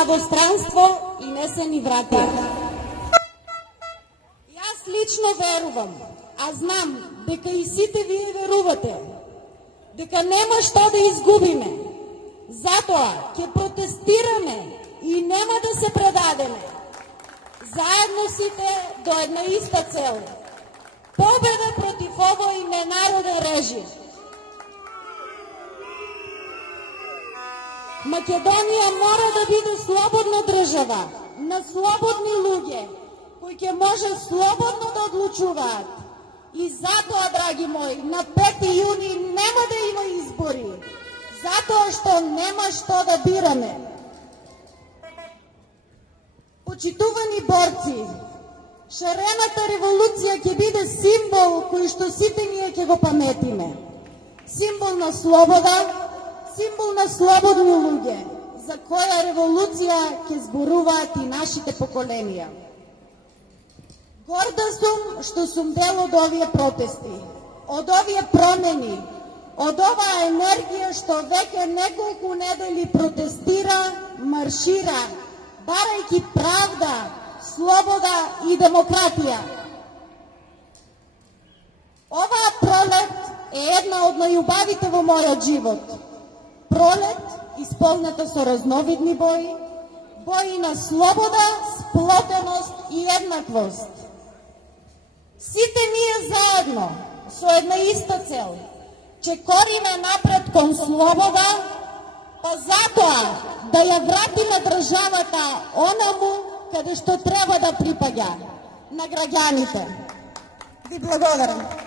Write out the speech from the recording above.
тоа во странство и не се ни вратија. Јас лично верувам, а знам дека и сите вие верувате, дека нема што да изгубиме. Затоа ќе протестираме и нема да се предадеме. Заедно сите до една иста цел. Победа против овој ненароден режим. Македонија мора да биде слободна држава на слободни луѓе кои ќе може слободно да одлучуваат. И затоа, драги мои, на 5 јуни нема да има избори, затоа што нема што да бираме. Почитувани борци, шарената револуција ќе биде символ кој што сите ние ќе го паметиме. Символ на слобода, символ на слободни луѓе, за која револуција ќе зборуваат и нашите поколенија. Горда сум што сум дел од овие протести, од овие промени, од оваа енергија што веќе неколку недели протестира, маршира, барајќи правда, слобода и демократија. Оваа пролет е една од најубавите во мојот живот. Пролет исполнета со разновидни бои, бои на слобода, сплотеност и еднаквост. Сите ние заедно, со една иста цел, че кориме напред кон слобода, па затоа да ја вратиме државата онаму каде што треба да припаѓа, на граѓаните. Ви благодарам.